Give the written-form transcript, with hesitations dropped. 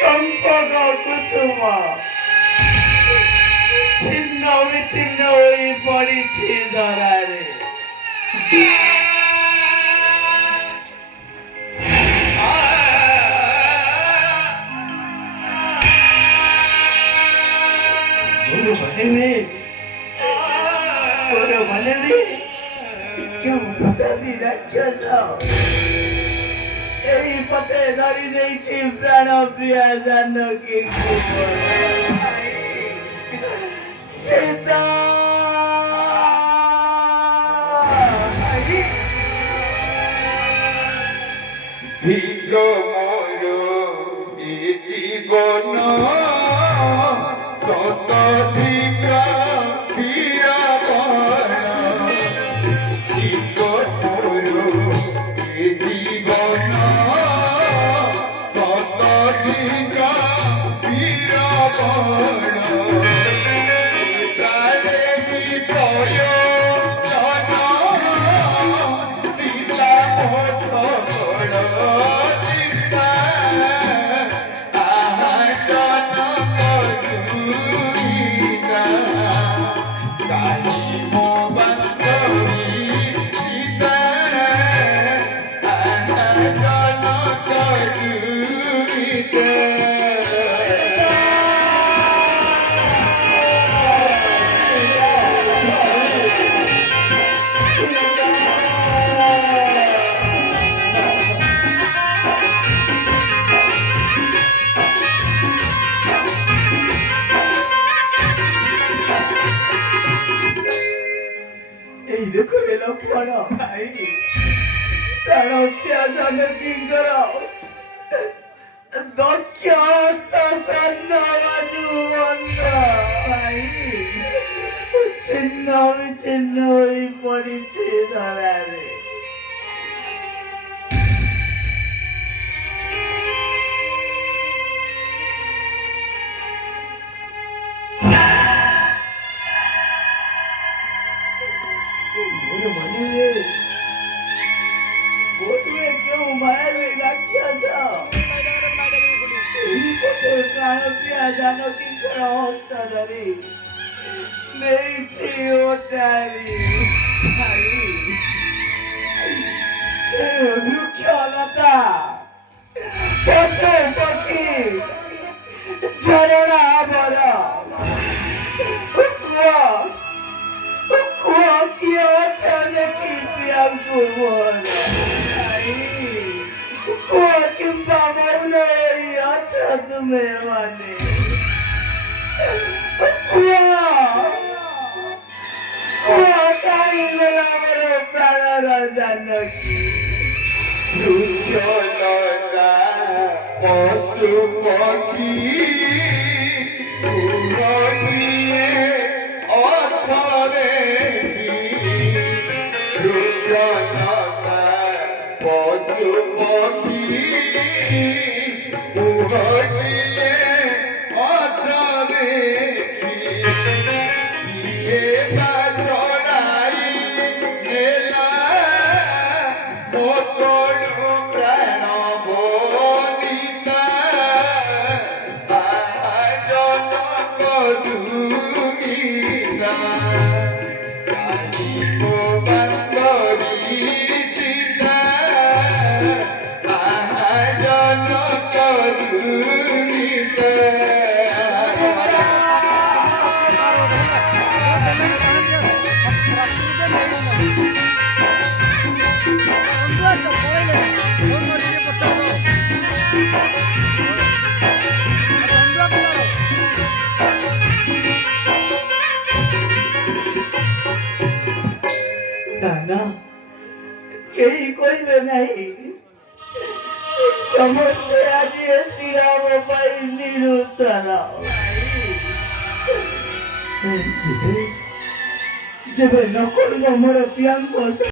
চম্পক কুসুম ছিন্ন বিচ্ছিন্ন হয়ে পড়েছি ধরারে। এই পথে দাঁড়িয়ে নেইছি প্রাণ প্রিয়া জানকী সীতা। জীবন শতধিকা ছিন্ন বিচ্ছিন্ন হয়ে পড়েছে ধরারে। কেউ মায়াবী রাখিয়াছ এই পথে প্রাণ প্রিয়া জানকী হস্তা ধরি নেইছি ওটারি। পশু পাখি ঝরনা ভরা কুয়া কুয়া কি আছে দেখি প্রিয়াঙ্কু ভরা কুয়া কিংবা মৌন আচ্ছা তুমি মানে কুয়া কুয়া তাই গেলা বড় প্রাণর জানকী দুর্জনতা পশু পক্ষী উড়িয়ে অছরে দুর্জনতা পশু পক্ষী উড়িয়ে অছরে চড়াই গেলা মোটড়ু প্রাণ বনিতা আয়োজন করুনিতা বান্ধবী সীতা আয়োজন করুনিতা না কেই কইবে নাই সমস্ত আজি শ্রীরাম পাই নিরুত্তরা যেবে নকল মোর প্রিয়াঙ্ক